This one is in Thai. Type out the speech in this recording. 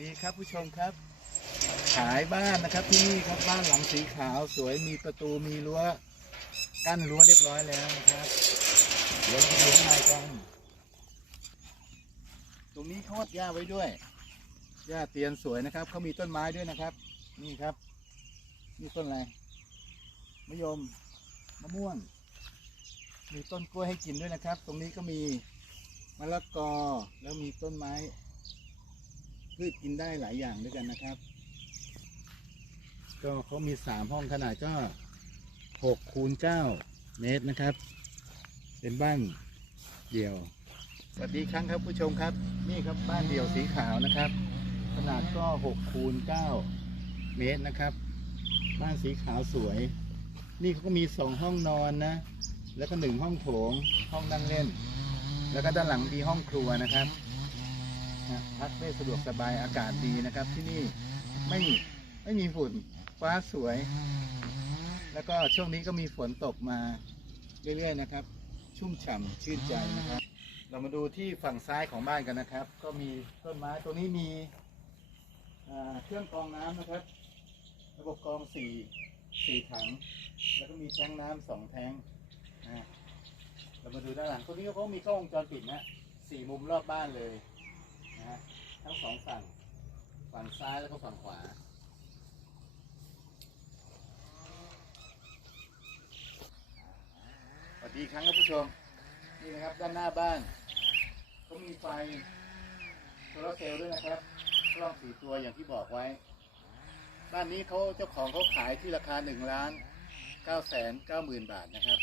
ดีครับผู้ชมครับ ขายบ้านนะครับที่นี่ครับบ้านหลังสีขาวสวยมีประตูมีรั้วกั้นรั้วเรียบร้อยแล้วนะครับเดี๋ยวเราไปดูข้างในกันตรงนี้เขาวัดหญ้าไว้ด้วยหญ้าเตียนสวยนะครับเขามีต้นไม้ด้วยนะครับ นี่ครับนี่ต้นอะไรมะยมมะม่วง มีต้นกล้วยให้กินด้วยนะครับ ตรงนี้ก็มีมะละกอแล้วมีต้นไม้ พืชกินได้หลายอย่างด้วยกันนะครับ ก็เขามีสามห้องขนาดก็หกคูณเก้าเมตรนะครับ เป็นบ้านเดี่ยว สวัสดีครั้งครับผู้ชมครับ นี่ครับบ้านเดี่ยวสีขาวนะครับ ขนาดก็หกคูณเก้าเมตรนะครับ บ้านสีขาวสวย นี่เขาก็มีสองห้องนอนนะ แล้วก็หนึ่งห้องโถงห้องนั่งเล่น แล้วก็ด้านหลังมีห้องครัวนะครับ พักได้สะดวกสบายอากาศดีนะครับ ที่นี่ไม่ไม่มีฝุ่นฟ้าสวย แล้วก็ช่วงนี้ก็มีฝนตกมาเรื่อยๆนะครับ ชุ่มฉ่ำชื่นใจนะครับ เรามาดูที่ฝั่งซ้ายของบ้านกันนะครับ ก็มีต้นไม้ตัวนี้มีเครื่องกรองน้ำนะครับ ระบบกรองสี่สี่ถัง แล้วก็มีแทงน้ำสองแทงเรามาดูด้านหลังตัวนี้เขามีกล้องวงจรปิดนะสี่มุมรอบบ้านเลย สองฝั่ง ฝั่งซ้ายแล้วก็ฝั่งขวา สวัสดีครั้งครับผู้ชม นี่นะครับด้านหน้าบ้านก็มีไฟโซลาร์เซลล์ด้วยนะครับ กล้องสี่ตัวอย่างที่บอกไว้ บ้านนี้เขาเจ้าของเขาขายที่ราคาหนึ่งล้านเก้าแสนเก้าหมื่นบาทนะครับ